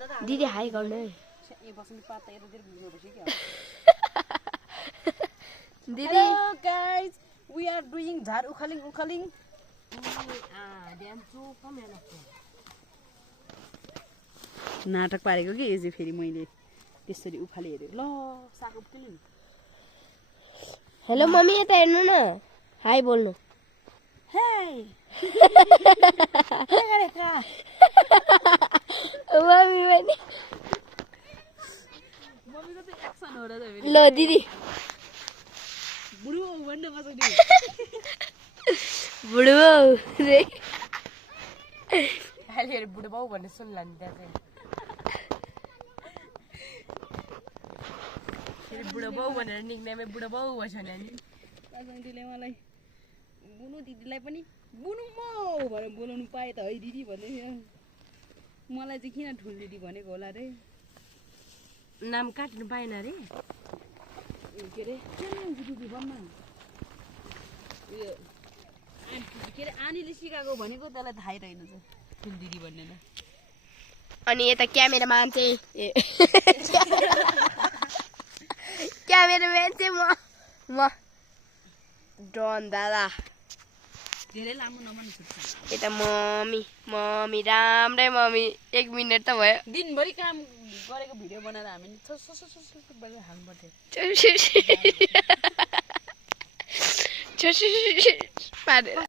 दिदी हाई गर्नु है दिदी Hello guys, we are doing झार उखालिङ नाटक पारेको कि एजे फेरि मैले त्यसरी उखाले हेर्यो ल साग उक्किनु हेलो मम्मी यता हेर्नु न हाई बोल्नु हेय मम्मी पनि मम्मीको त एक्सन हो र फेरि ल दिदी बुढो भन्न बस्नु बुढो रे अहिले बुढो बाउ भन्ने सुन्ला नि त्यहाँ चाहिँ फेरि बुढो बाउ भनेर निक्नेमै बुढो बाउ भएछ नि दिदीले मलाई बुनु दिदीलाई पनि बुनु म भनेर बोलाउनु पाएँ त है दिदी भन्दै थियो मलाई चाहिँ किन ठुल दिदी भनेको होला रे नाम काट्नु पाएन रे के अरे दिदी भन्न उयो के अरे आनीले सिकाएको भनेको त्यसलाई थाहै रहेन चाहिँ ठुल दिदी भन्ने न अनि यता क्यामेराम्यान चाहिँ क्यामेराम्यान चाहिँ म डन दादा धेरै लामो नभन्नु छुट्छ यता मम्मी राम्रै मम्मी 1 मिनेट त भयो दिनभरि काम गरेको भिडियो बनाएर हामीले गरेर हाल्नु पर्थ्यो पारेर